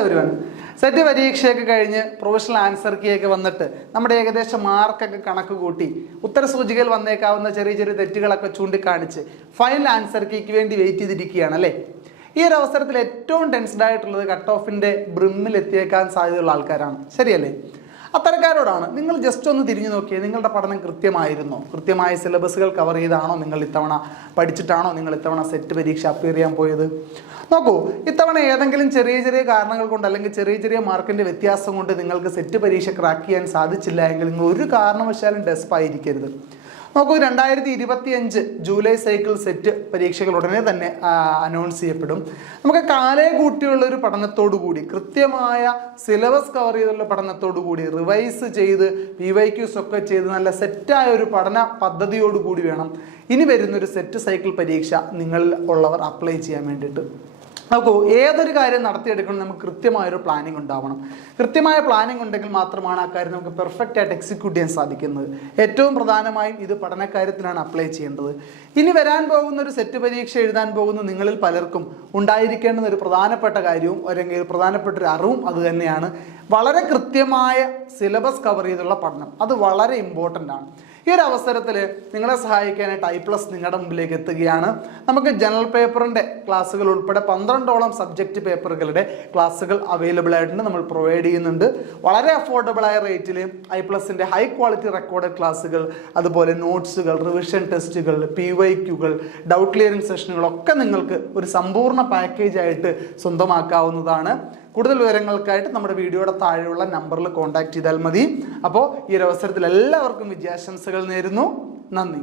Everyone. Set പരീക്ഷയൊക്കെ കഴിഞ്ഞ് professional answer key ഒക്കെ വന്നിട്ട് നമ്മുടെ ഏകദേശം മാർക്കൊക്കെ കണക്ക് കൂട്ടി ഉത്തരസൂചികയിൽ വന്നേക്കാവുന്ന ചെറിയ ചെറിയ തെറ്റുകളൊക്കെ ചൂണ്ടിക്കാണിച്ച് ഫൈനൽ ആൻസർ കീക്ക് വേണ്ടി വെയിറ്റ് ചെയ്തിരിക്കുകയാണ് അല്ലേ. ഈ ഒരു അവസരത്തിൽ ഏറ്റവും ടെൻസ്ഡ് ആയിട്ടുള്ളത് കട്ട് ഓഫിൻ്റെ ബ്രിമ്മിൽ എത്തിയേക്കാൻ സാധ്യതയുള്ള ആൾക്കാരാണ്, ശരിയല്ലേ? അത്തരക്കാരോടാണ് നിങ്ങൾ ജസ്റ്റ് ഒന്ന് തിരിഞ്ഞു നോക്കിയേ. നിങ്ങളുടെ പഠനം കൃത്യമായിരുന്നോ? കൃത്യമായ സിലബസുകൾ കവർ ചെയ്താണോ നിങ്ങൾ ഇത്തവണ പഠിച്ചിട്ടാണോ നിങ്ങൾ ഇത്തവണ സെറ്റ് പരീക്ഷ അപ്പിയർ ചെയ്യാൻ പോയത്? നോക്കൂ, ഇത്തവണ ഏതെങ്കിലും ചെറിയ ചെറിയ കാരണങ്ങൾ കൊണ്ട് അല്ലെങ്കിൽ ചെറിയ ചെറിയ മാർക്കിൻ്റെ വ്യത്യാസം കൊണ്ട് നിങ്ങൾക്ക് സെറ്റ് പരീക്ഷ ക്രാക്ക് ചെയ്യാൻ സാധിച്ചില്ല എങ്കിൽ നിങ്ങൾ ഒരു കാരണവശാലും ഡെസ്പായിരിക്കരുത്. നോക്കൂ, 2025 ജൂലൈ സൈക്കിൾ സെറ്റ് പരീക്ഷകൾ ഉടനെ തന്നെ അനൗൺസ് ചെയ്യപ്പെടും. നമുക്ക് കാലേ കൂട്ടിയുള്ളൊരു പഠനത്തോടു കൂടി, കൃത്യമായ സിലബസ് കവർ ചെയ്തുള്ള പഠനത്തോടു കൂടി, റിവൈസ് ചെയ്ത് PYQs ഒക്കെ ചെയ്ത് നല്ല സെറ്റായ ഒരു പഠന പദ്ധതിയോടുകൂടി വേണം ഇനി വരുന്നൊരു സെറ്റ് സൈക്കിൾ പരീക്ഷ നിങ്ങളിൽ ഉള്ളവർ അപ്ലൈ ചെയ്യാൻ വേണ്ടിയിട്ട്. നോക്കൂ, ഏതൊരു കാര്യം നടത്തിയെടുക്കണം നമുക്ക് കൃത്യമായൊരു പ്ലാനിങ് ഉണ്ടാവണം. കൃത്യമായ പ്ലാനിങ് ഉണ്ടെങ്കിൽ മാത്രമാണ് ആ കാര്യം നമുക്ക് പെർഫെക്റ്റ് ആയിട്ട് എക്സിക്യൂട്ട് ചെയ്യാൻ സാധിക്കുന്നത്. ഏറ്റവും പ്രധാനമായും ഇത് പഠനകാര്യത്തിലാണ് അപ്ലൈ ചെയ്യേണ്ടത്. ഇനി വരാൻ പോകുന്ന ഒരു സെറ്റ് പരീക്ഷ എഴുതാൻ പോകുന്ന നിങ്ങളിൽ പലർക്കും ഉണ്ടായിരിക്കേണ്ടുന്ന ഒരു പ്രധാനപ്പെട്ട കാര്യവും അല്ലെങ്കിൽ പ്രധാനപ്പെട്ട ഒരു അറിവും അത് തന്നെയാണ്. വളരെ കൃത്യമായ സിലബസ് കവർ ചെയ്തുള്ള പഠനം, അത് വളരെ ഇമ്പോർട്ടൻ്റ് ആണ്. ഈ ഒരു അവസരത്തിൽ നിങ്ങളെ സഹായിക്കാനായിട്ട് I+ നിങ്ങളുടെ മുമ്പിലേക്ക് എത്തുകയാണ്. നമുക്ക് ജനറൽ പേപ്പറിൻ്റെ ക്ലാസ്സുകൾ ഉൾപ്പെടെ 12ഓളം സബ്ജക്റ്റ് പേപ്പറുകളുടെ ക്ലാസ്സുകൾ അവൈലബിൾ ആയിട്ടുണ്ട്, നമ്മൾ പ്രൊവൈഡ് ചെയ്യുന്നുണ്ട്. വളരെ അഫോർഡബിളായ റേറ്റിൽ I+ൻ്റെ ഹൈ ക്വാളിറ്റി റെക്കോർഡഡ് ക്ലാസ്സുകൾ, അതുപോലെ നോട്ട്സുകൾ, റിവിഷൻ ടെസ്റ്റുകൾ, PYQകൾ, ഡൗട്ട് ക്ലിയറിംഗ് സെഷനുകളൊക്കെ നിങ്ങൾക്ക് ഒരു സമ്പൂർണ്ണ പാക്കേജായിട്ട് സ്വന്തമാക്കാവുന്നതാണ്. കൂടുതൽ വിവരങ്ങൾക്കായിട്ട് നമ്മുടെ വീഡിയോയുടെ താഴെയുള്ള നമ്പറിൽ കോൺടാക്ട് ചെയ്താൽ മതി. അപ്പോൾ ഈ ഒരു അവസരത്തിൽ എല്ലാവർക്കും വിജയാശംസകൾ നേരുന്നു. നന്ദി.